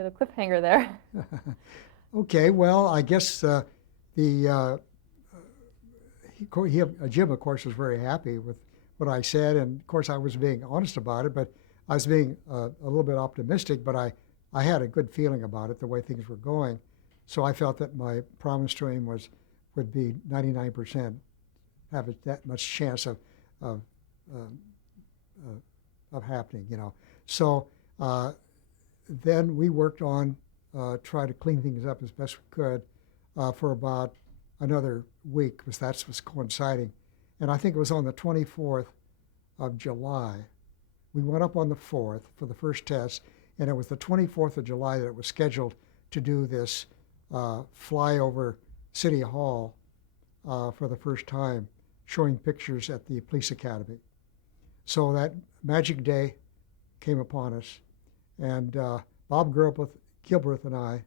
You had a cliffhanger there. Okay, well, I guess Jim, of course, was very happy with what I said, and of course, I was being honest about it, but I was being a little bit optimistic, but I had a good feeling about it, the way things were going. So I felt that my promise to him would be 99%, have that much chance of, um, of happening, you know. So uh, then we worked on try to clean things up as best we could for about another week, because that was coinciding. And I think it was on the 24th of July. We went up on the 4th for the first test, and it was the 24th of July that it was scheduled to do this flyover City Hall for the first time, showing pictures at the police academy. So that magic day came upon us, and Bob Gilbreth and I,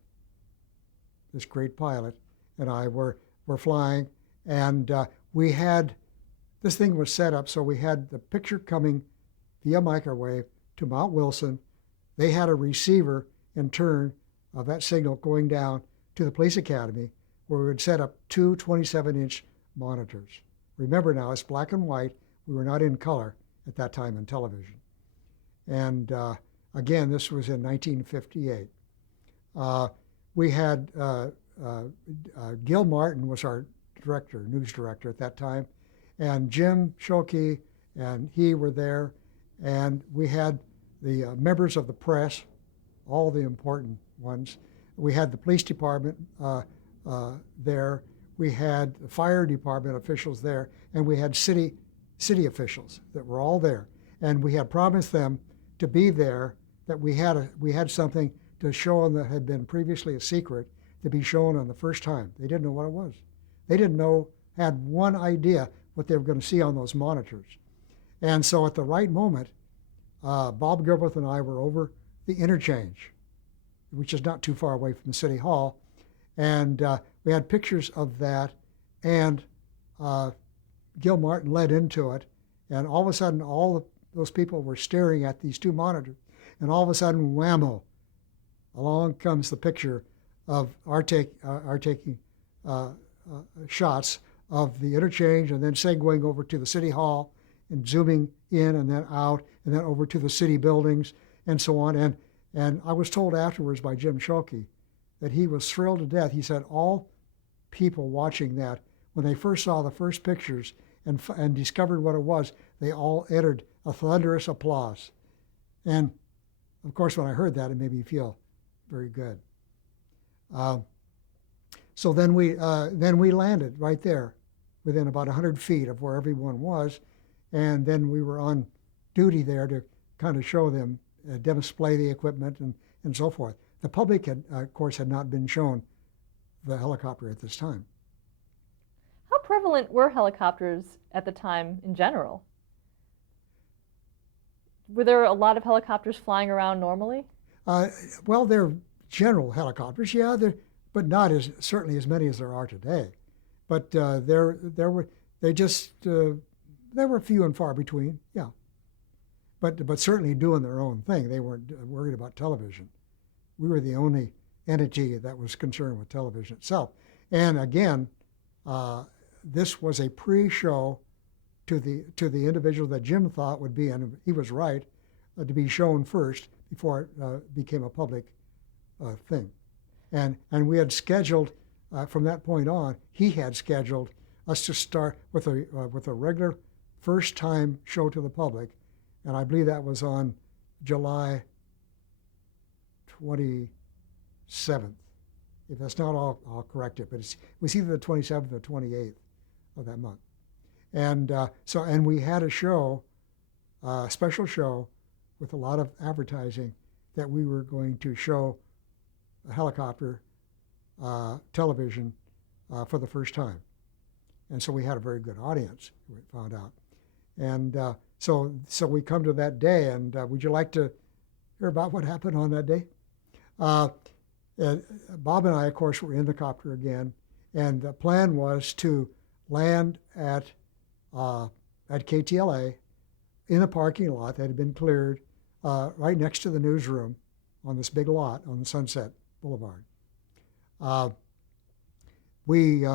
this great pilot, and I were flying, and we had, this thing was set up so we had the picture coming via microwave to Mount Wilson. They had a receiver in turn of that signal going down to the police academy, where we would set up two 27-inch monitors. Remember now, it's black and white. We were not in color at that time in television. And again, this was in 1958. We had Gil Martin was our director, news director at that time, and Jim Shoki and he were there, and we had the members of the press, all the important ones. We had the police department there. We had the fire department officials there, and we had city officials that were all there. And we had promised them to be there, that we had something to show them that had been previously a secret to be shown on the first time. They didn't know what it was. They didn't know, had one idea what they were going to see on those monitors. And so at the right moment, Bob Gilbreth and I were over the interchange, which is not too far away from the City Hall. And we had pictures of that, and Gil Martin led into it. And all of a sudden, all those people were staring at these two monitors. And all of a sudden, whammo, along comes the picture of our taking shots of the interchange, and then segueing over to the City Hall and zooming in and then out and then over to the city buildings and so on. And I was told afterwards by Jim Shoki that he was thrilled to death. He said all people watching that, when they first saw the first pictures and discovered what it was, they all uttered a thunderous applause. And of course, when I heard that, it made me feel very good. So then we landed right there within about 100 feet of where everyone was. And then we were on duty there to kind of show them, display the equipment and so forth. The public had, of course, had not been shown the helicopter at this time. How prevalent were helicopters at the time in general? Were there a lot of helicopters flying around normally? Well, they're general helicopters, yeah, but not certainly as many as there are today. But there were few and far between, yeah. But certainly doing their own thing. They weren't worried about television. We were the only entity that was concerned with television itself. And again, this was a pre-show to the individual that Jim thought would be, and he was right, to be shown first before it became a public thing. And we had scheduled, from that point on, he had scheduled us to start with a regular first-time show to the public, and I believe that was on July 27th. If that's not all, I'll correct it, but it was either the 27th or 28th of that month. And and we had a show, a special show with a lot of advertising, that we were going to show a helicopter television for the first time. And so we had a very good audience, we found out. And so we come to that day, and would you like to hear about what happened on that day? Bob and I, of course, were in the copter again, and the plan was to land at KTLA in the parking lot that had been cleared right next to the newsroom on this big lot on Sunset Boulevard. We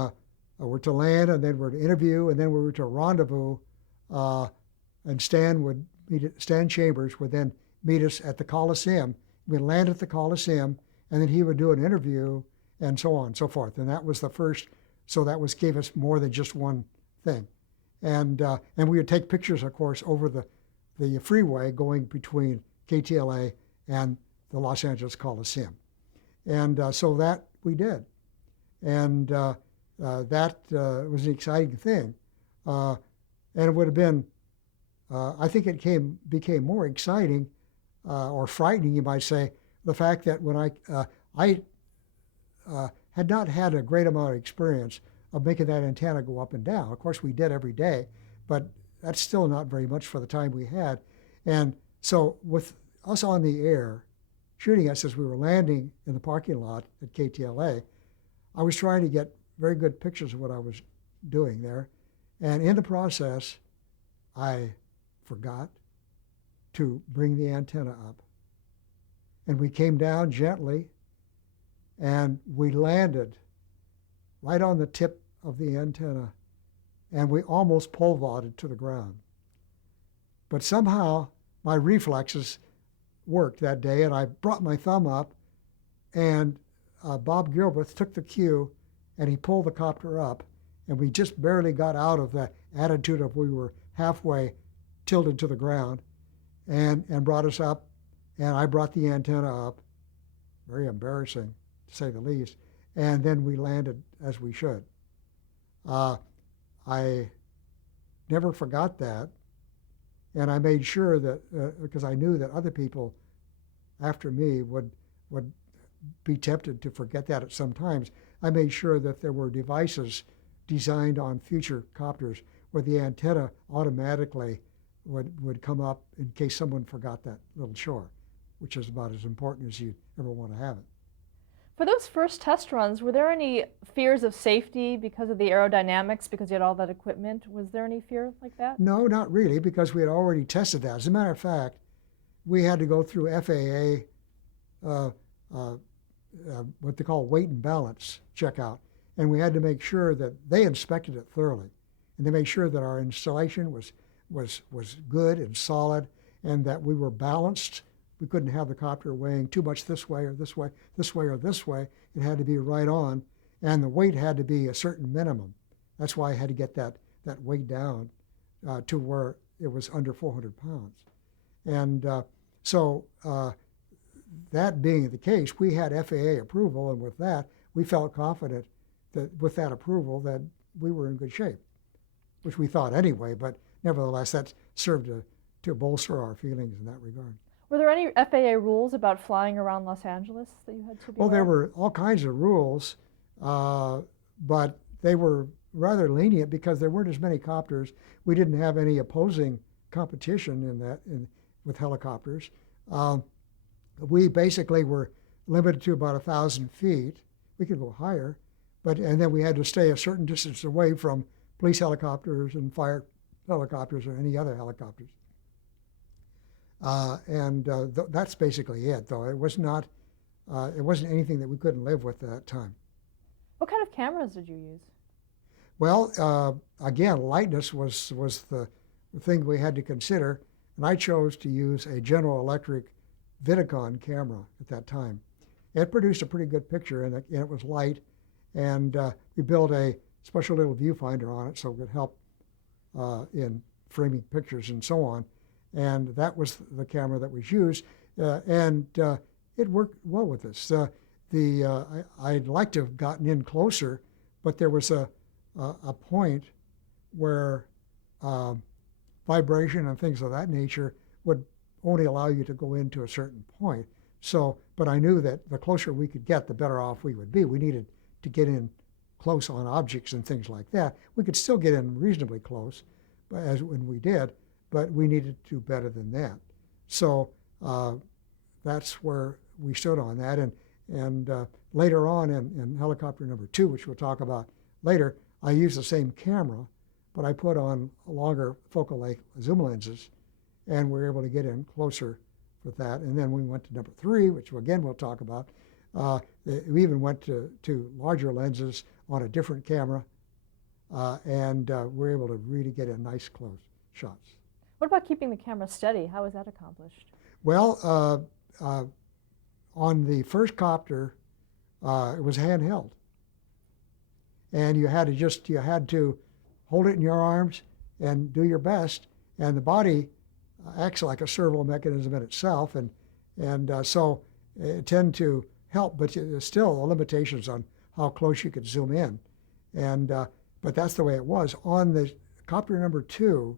were to land, and then we're to interview, and then we were to rendezvous, and Stan Chambers would then meet us at the Coliseum. We'd land at the Coliseum, and then he would do an interview, and so on and so forth. And that was the first, so that gave us more than just one thing. And we would take pictures, of course, over the freeway going between KTLA and the Los Angeles Coliseum. And so that we did. And that was an exciting thing. And it would have been, I think it became more exciting or frightening, you might say, the fact that when I had not had a great amount of experience of making that antenna go up and down. Of course, we did every day, but that's still not very much for the time we had. And so with us on the air, shooting us as we were landing in the parking lot at KTLA, I was trying to get very good pictures of what I was doing there. And in the process, I forgot to bring the antenna up. And we came down gently, and we landed right on the tip of the antenna, and we almost pole vaulted to the ground. But somehow my reflexes worked that day, and I brought my thumb up, and Bob Gilbreth took the cue, and he pulled the copter up, and we just barely got out of the attitude of we were halfway tilted to the ground, and brought us up, and I brought the antenna up. Very embarrassing, to say the least. And then we landed as we should. I never forgot that, and I made sure that, because I knew that other people after me would be tempted to forget that at some times, I made sure that there were devices designed on future copters where the antenna automatically would come up in case someone forgot that little chore, which is about as important as you'd ever want to have it. For those first test runs, were there any fears of safety because of the aerodynamics, because you had all that equipment? Was there any fear like that? No, not really, because we had already tested that. As a matter of fact, we had to go through FAA, what they call weight and balance checkout, and we had to make sure that they inspected it thoroughly, and they made sure that our installation was good and solid, and that we were balanced. We couldn't have the copter weighing too much this way or this way, this way or this way. It had to be right on, and the weight had to be a certain minimum. That's why I had to get that weight down to where it was under 400 pounds. And so that being the case, we had FAA approval, and with that, we felt confident that with that approval that we were in good shape, which we thought anyway, but nevertheless, that served to bolster our feelings in that regard. Were there any FAA rules about flying around Los Angeles that you had to be aware of? There were all kinds of rules, but they were rather lenient because there weren't as many copters. We didn't have any opposing competition with helicopters. We basically were limited to about 1,000 feet. We could go higher, and then we had to stay a certain distance away from police helicopters and fire helicopters or any other helicopters. That's basically it, though. It wasn't anything that we couldn't live with at that time. What kind of cameras did you use? Well, again, lightness was the thing we had to consider, and I chose to use a General Electric Vidicon camera at that time. It produced a pretty good picture, and it was light, and we built a special little viewfinder on it so it could help in framing pictures and so on. And that was the camera that was used, and it worked well with us. I'd like to have gotten in closer, but there was a point where vibration and things of that nature would only allow you to go into a certain point. But I knew that the closer we could get, the better off we would be. We needed to get in close on objects and things like that. We could still get in reasonably close, when we did, but we needed to do better than that. So that's where we stood on that. And later on in helicopter number 2, which we'll talk about later, I used the same camera, but I put on longer focal length zoom lenses, and we were able to get in closer with that. And then we went to number 3, which again we'll talk about. We even went to larger lenses on a different camera, and we're able to really get in nice close shots. What about keeping the camera steady? How was that accomplished? Well, on the first copter, it was handheld, and you had to hold it in your arms and do your best. And the body acts like a servo mechanism in itself, and so it tend to help, but there's still limitations on how close you could zoom in. And but that's the way it was on the copter number 2.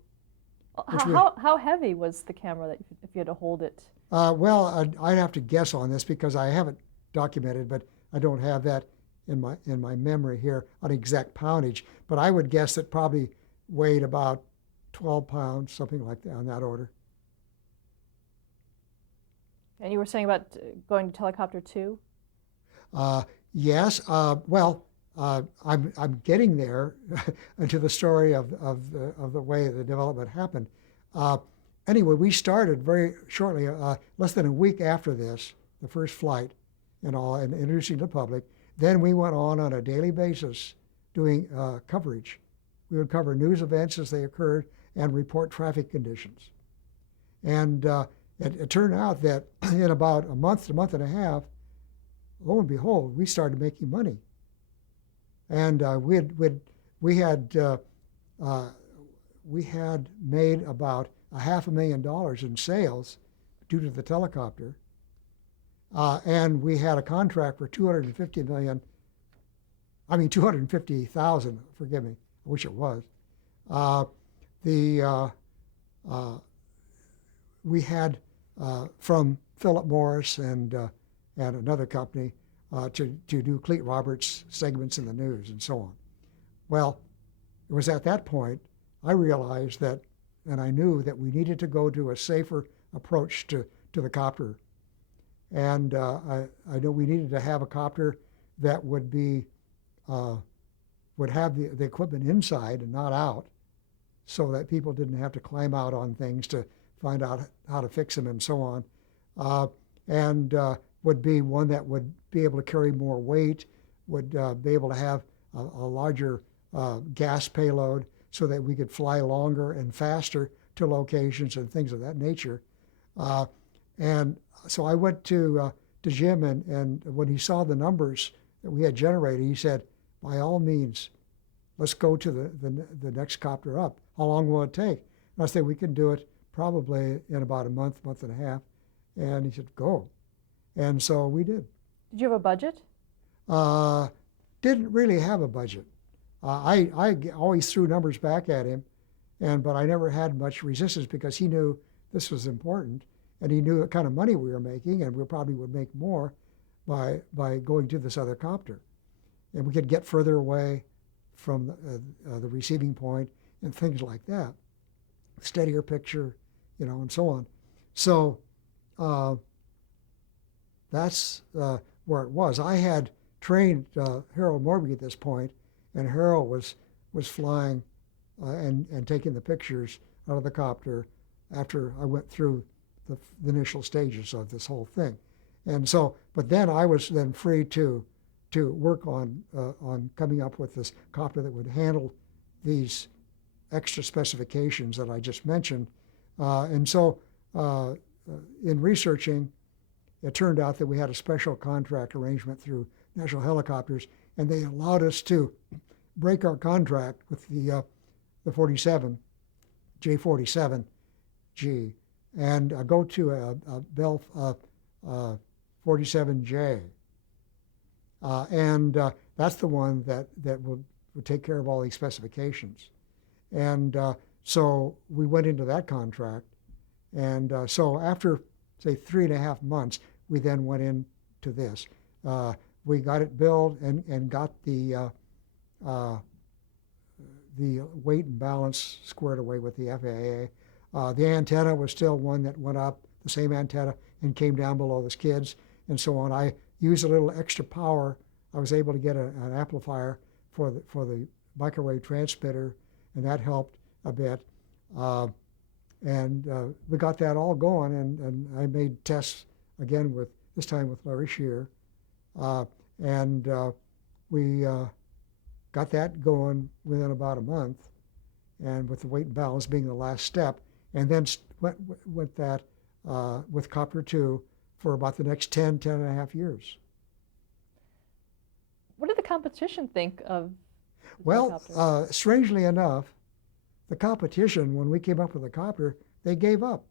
How heavy was the camera that if you had to hold it? Well, I'd have to guess on this because I haven't documented, but I don't have that in my memory here on exact poundage. But I would guess it probably weighed about 12 pounds, something like that, on that order. And you were saying about going to Helicopter 2? Yes. Well, I'm getting there into the story of the way the development happened. Anyway, we started very shortly, less than a week after this, the first flight and all, and introducing the public. Then we went on a daily basis doing coverage. We would cover news events as they occurred and report traffic conditions. And it turned out that in about a month to month and a half, lo and behold, we started making money. And we had made about $500,000 in sales due to the telecopter, and we had a contract for $250,000. Forgive me, I wish it was. We had from Philip Morris and another company to do Cleet Roberts segments in the news and so on. Well, it was at that point I realized that, and I knew that we needed to go to a safer approach to the copter. And I know we needed to have a copter that would have the equipment inside and not out, so that people didn't have to climb out on things to find out how to fix them and so on. And would be one that would be able to carry more weight, would be able to have a larger gas payload so that we could fly longer and faster to locations and things of that nature. And so I went to Jim, and when he saw the numbers that we had generated, he said, by all means, let's go to the next copter up. How long will it take? And I said, we can do it probably in about a month and a half. And he said, go. And so we did. Did you have a budget? Didn't really have a budget. I always threw numbers back at him, but I never had much resistance because he knew this was important, and he knew what kind of money we were making, and we probably would make more by going to this other copter. And we could get further away from the receiving point and things like that. Steadier picture, and so on. So that's where it was. I had trained Harold Morby at this point, and Harold was flying and taking the pictures out of the copter after I went through the initial stages of this whole thing. And so, but then I was then free to work on coming up with this copter that would handle these extra specifications that I just mentioned. And so in researching, it turned out that we had a special contract arrangement through National Helicopters, and they allowed us to break our contract with the 47, J47G, and go to a Bell 47J. And that's the one that would take care of all these specifications. And so we went into that contract. And so after, say, 3.5 months, we then went into this. We got it built and got the weight and balance squared away with the FAA. The antenna was still one that went up, the same antenna, and came down below the skids and so on. I used a little extra power. I was able to get an amplifier for the microwave transmitter, and that helped a bit. And we got that all going, and I made tests again this time with Larry Shear. And we got that going within about a month, and with the weight and balance being the last step, and then went that with Copter 2 for about the next 10 and a half years. What did the competition think of the Well, helicopter? strangely enough, the competition, when we came up with the copter, they gave up.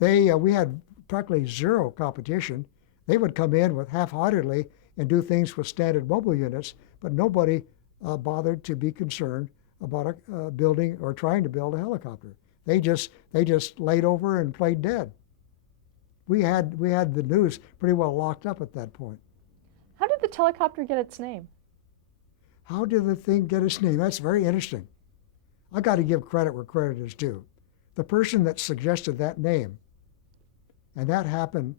We had practically zero competition. They would come in with half-heartedly and do things with standard mobile units, but nobody bothered to be concerned about building or trying to build a helicopter. They just laid over and played dead. We had the news pretty well locked up at that point. How did the helicopter get its name? How did the thing get its name? That's very interesting. I got to give credit where credit is due. The person that suggested that name, and that happened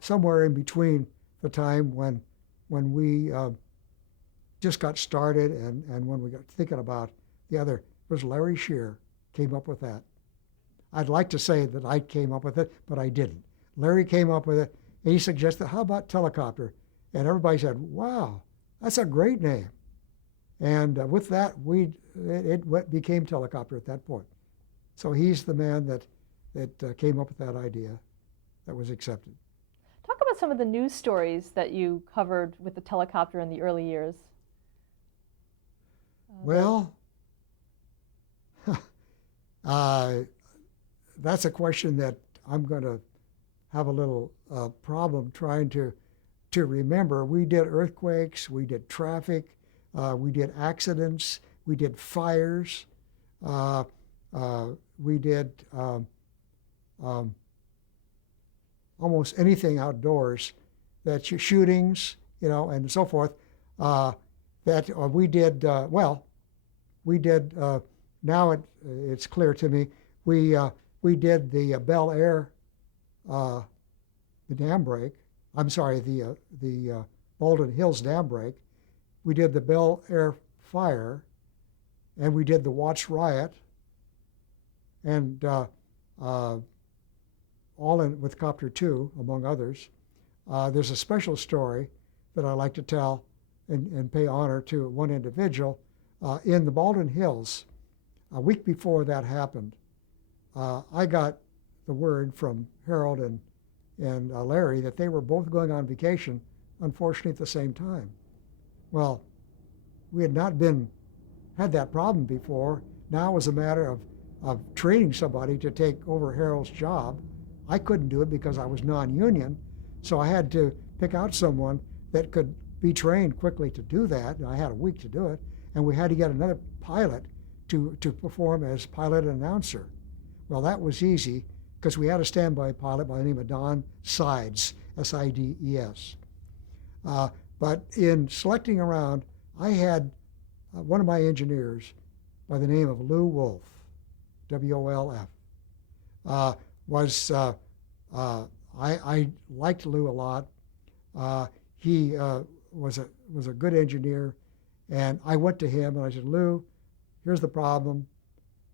somewhere in between the time when we just got started and when we got thinking about the other, was Larry Shear came up with that. I'd like to say that I came up with it, but I didn't. Larry came up with it, and he suggested, how about Telecopter? And everybody said, wow, that's a great name. And with that, it became Telecopter at that point. So he's the man that came up with that idea that was accepted. Talk about some of the news stories that you covered with the helicopter in the early years. Well, that's a question that I'm going to have a little problem trying to remember. We did earthquakes, we did traffic, we did accidents, we did fires, we did almost anything outdoors, shootings, and so forth. That we did we did. Now it's clear to me. We did the Bel Air, the dam break. I'm sorry, the Baldwin Hills dam break. We did the Bel Air fire, and we did the Watts riot, and all in with Copter 2, among others. There's a special story that I like to tell and pay honor to one individual. In the Baldwin Hills, a week before that happened, I got the word from Harold and Larry that they were both going on vacation, unfortunately at the same time. Well, we had not had that problem before. Now it was a matter of training somebody to take over Harold's job. I couldn't do it because I was non-union, so I had to pick out someone that could be trained quickly to do that. I had a week to do it, and we had to get another pilot to perform as pilot and announcer. Well, that was easy because we had a standby pilot by the name of Don Sides, S-I-D-E-S. But in selecting around, I had one of my engineers by the name of Lou Wolf, W-O-L-F. I liked Lou a lot. He was a good engineer, and I went to him and I said, Lou, here's the problem.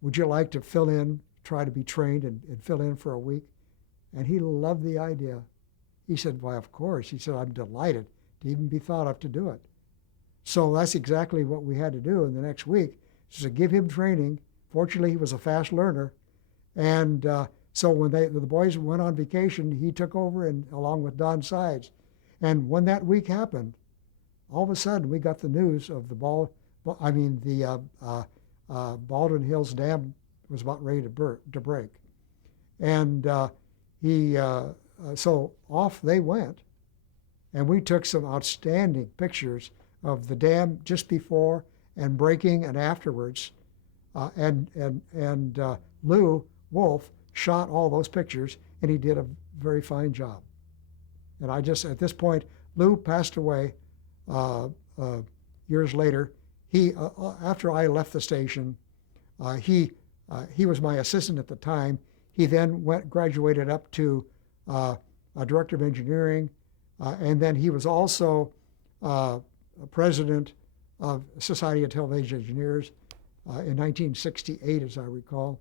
Would you like to fill in, try to be trained and fill in for a week? And he loved the idea. He said, why, of course. He said, I'm delighted to even be thought of to do it. So that's exactly what we had to do in the next week, is to give him training. Fortunately, he was a fast learner. And so when the boys went on vacation, he took over and along with Don Sides. And when that week happened, all of a sudden we got the news of the Baldwin Hills Dam was about ready to break. And so off they went. And we took some outstanding pictures of the dam just before and breaking and afterwards. And Lou Wolf shot all those pictures, and he did a very fine job. And at this point, Lou passed away years later. After I left the station, he was my assistant at the time. He then graduated up to a director of engineering, and then he was also president of Society of Television Engineers. in 1968, as I recall,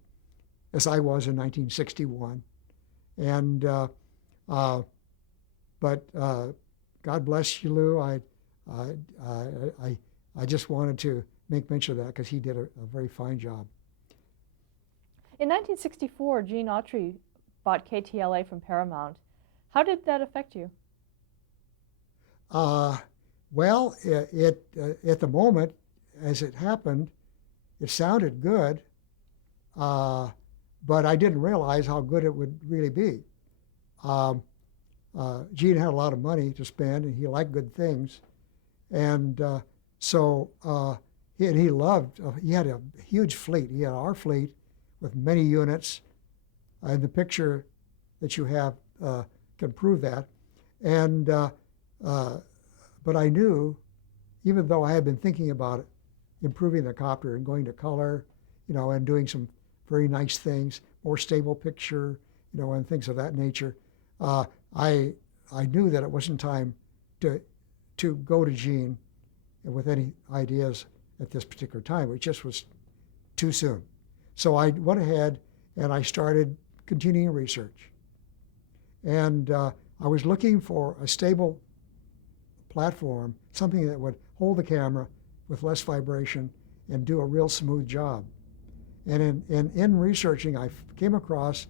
as I was in 1961. And but God bless you, Lou. I just wanted to make mention of that because he did a very fine job. In 1964, Gene Autry bought KTLA from Paramount. How did that affect you? Well, it at the moment, as it happened, it sounded good, but I didn't realize how good it would really be. Gene had a lot of money to spend, and he liked good things, and so he loved. He had a huge fleet. He had our fleet with many units, and the picture that you have can prove that. And but I knew, even though I had been thinking about it, improving the copter and going to color, and doing some very nice things, more stable picture, and things of that nature. I knew that it wasn't time to go to Gene with any ideas at this particular time. It just was too soon. So I went ahead and I started continuing research. And I was looking for a stable platform, something that would hold the camera with less vibration and do a real smooth job. And in researching, I came across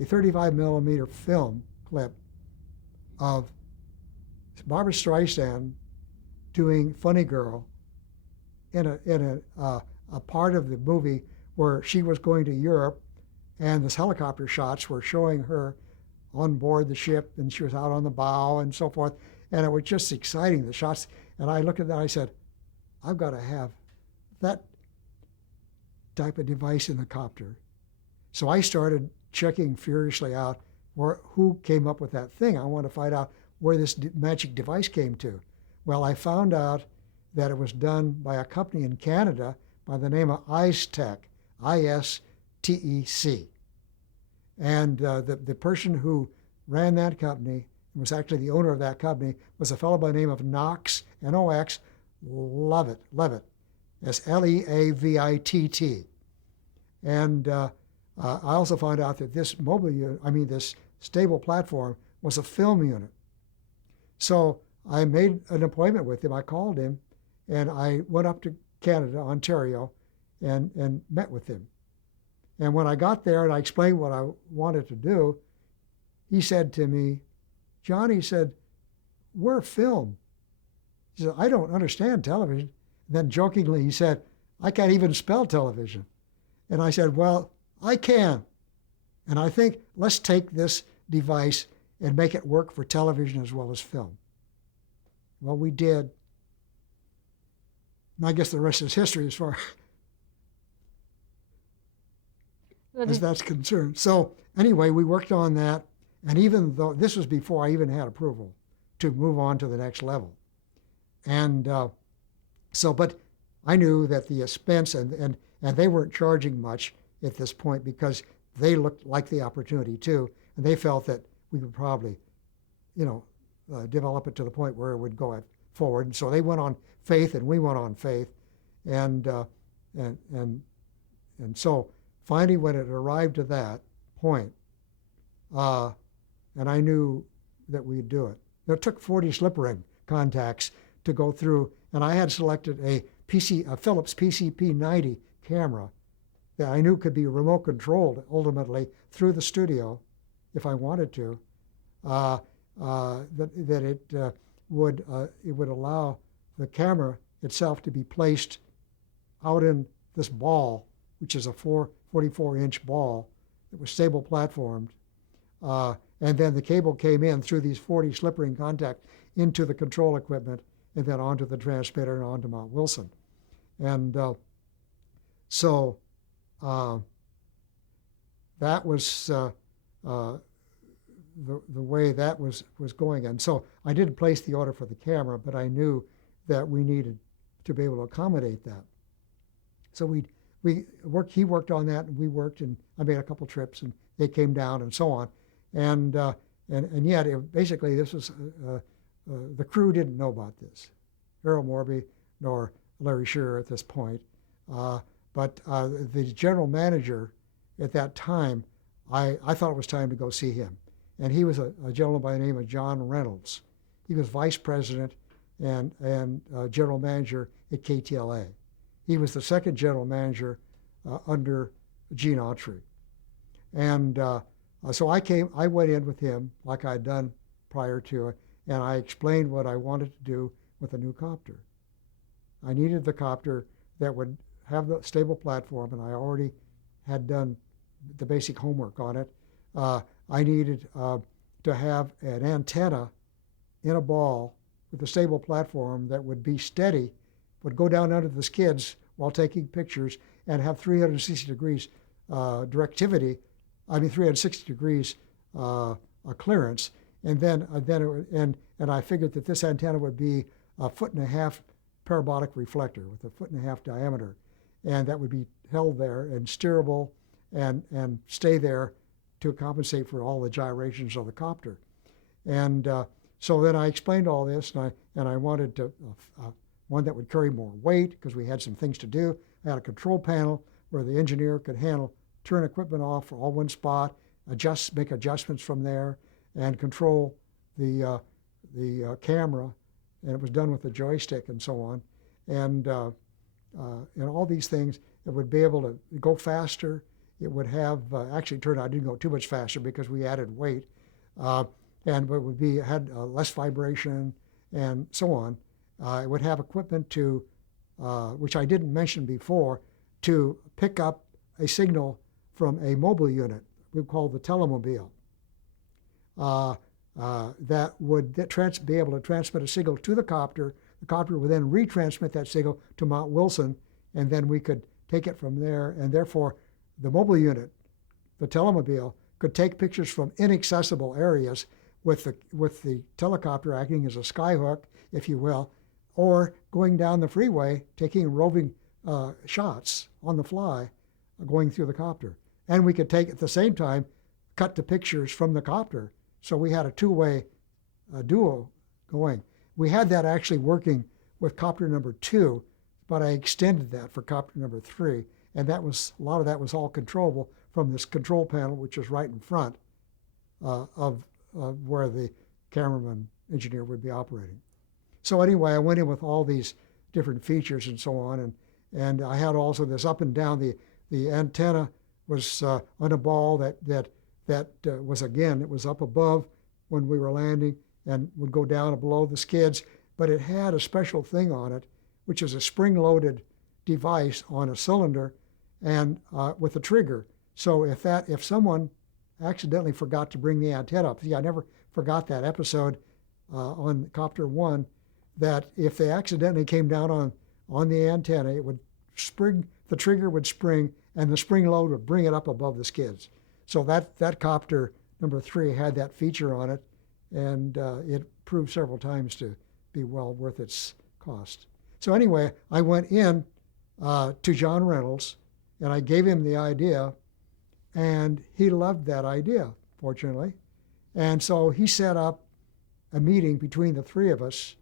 a 35 millimeter film clip of Barbra Streisand doing Funny Girl in a part of the movie where she was going to Europe, and this helicopter shots were showing her on board the ship, and she was out on the bow and so forth, and it was just exciting, the shots. And I looked at that, I said, I've got to have that type of device in the copter. So I started checking furiously out who came up with that thing. I want to find out where this magic device came to. Well, I found out that it was done by a company in Canada by the name of ISTEC, ISTEC. And the person who ran that company, was actually the owner of that company, was a fellow by the name of Knox, N-O-X, Levitt, that's Leavitt. And I also found out that this this stable platform was a film unit. So I made an appointment with him. I called him, and I went up to Canada, Ontario, and met with him. And when I got there and I explained what I wanted to do, he said to me, John, he said, we're film. He said, I don't understand television. And then jokingly he said, I can't even spell television. And I said, well, I can. And I think let's take this device and make it work for television as well as film. Well, we did. And I guess the rest is history as far as that's concerned. So anyway, we worked on that. And even though this was before I even had approval to move on to the next level. And but I knew that the expense, and they weren't charging much at this point because they looked like the opportunity too. And they felt that we could probably, develop it to the point where it would go forward. And so they went on faith and we went on faith. And so finally when it arrived to that point, and I knew that we'd do it. It took 40 slip ring contacts to go through, and I had selected a Philips PCP-90 camera that I knew could be remote controlled ultimately through the studio if I wanted to. It would allow the camera itself to be placed out in this ball, which is a 44-inch ball that was stable platformed. And then the cable came in through these 40 slip ring contacts into the control equipment and then onto the transmitter and onto Mount Wilson. And so that was the way that was going. And so I didn't place the order for the camera, but I knew that we needed to be able to accommodate that. So he worked on that, and we worked, and I made a couple trips, and they came down and so on. And yet, basically, this was the crew didn't know about this, Harold Morby nor Larry Shearer at this point. But the general manager at that time, I thought it was time to go see him. And he was a gentleman by the name of John Reynolds. He was vice president and general manager at KTLA. He was the second general manager under Gene Autry. And so I went in with him like I'd done prior to it, and I explained what I wanted to do with a new copter. I needed the copter that would have the stable platform, and I already had done the basic homework on it. I needed to have an antenna in a ball with a stable platform that would be steady, would go down under the skids while taking pictures, and have 360 degrees directivity. 360 degrees clearance, and then I figured that this antenna would be a 1.5-foot parabolic reflector with a 1.5-foot diameter, and that would be held there and steerable and stay there to compensate for all the gyrations of the copter. And so then I explained all this, and I wanted to one that would carry more weight because we had some things to do. I had a control panel where the engineer could turn equipment off for all one spot, make adjustments from there, and control the camera, and it was done with a joystick and so on, and all these things. It would be able to go faster. It would have actually turned out it didn't go too much faster because we added weight, but it would had less vibration and so on. It would have equipment to, which I didn't mention before, to pick up a signal from a mobile unit we call the telemobile, that would be able to transmit a signal to the copter. The copter would then retransmit that signal to Mount Wilson, and then we could take it from there. And therefore, the mobile unit, the telemobile, could take pictures from inaccessible areas with the telecopter acting as a skyhook, if you will, or going down the freeway, taking roving shots on the fly, going through the copter. And we could take, at the same time, cut the pictures from the copter. So we had a two-way duo going. We had that actually working with copter number 2, but I extended that for copter number 3. And that was, a lot of that was all controllable from this control panel, which is right in front of where the cameraman engineer would be operating. So anyway, I went in with all these different features and so on, and I had also this up and down. The antenna was on a ball that was, again, it was up above when we were landing and would go down below the skids, but it had a special thing on it, which is a spring-loaded device on a cylinder and with a trigger. So if someone accidentally forgot to bring the antenna up, see, I never forgot that episode on Copter 1, that if they accidentally came down on the antenna, it would spring, the trigger would spring, and the spring load would bring it up above the skids. So that Copter number 3 had that feature on it, and it proved several times to be well worth its cost. So anyway, I went in to John Reynolds, and I gave him the idea, and he loved that idea, fortunately. And so he set up a meeting between the three of us,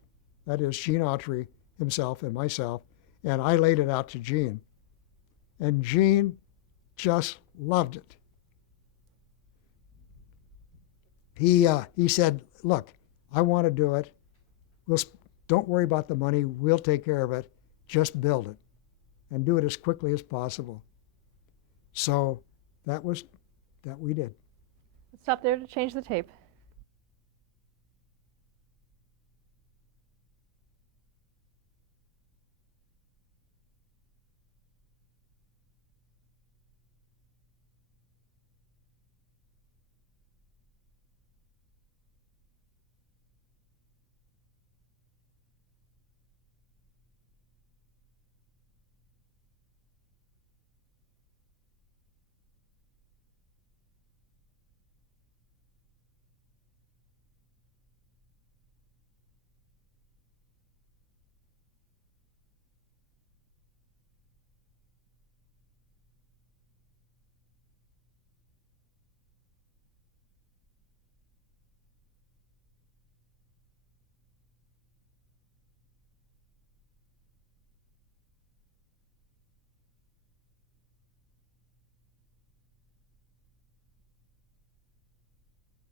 that is Gene Autry himself and myself, and I laid it out to Gene. And Gene just loved it. He said, look, I want to do it. Don't worry about the money. We'll take care of it. Just build it and do it as quickly as possible. So that we did. Let's stop there to change the tape.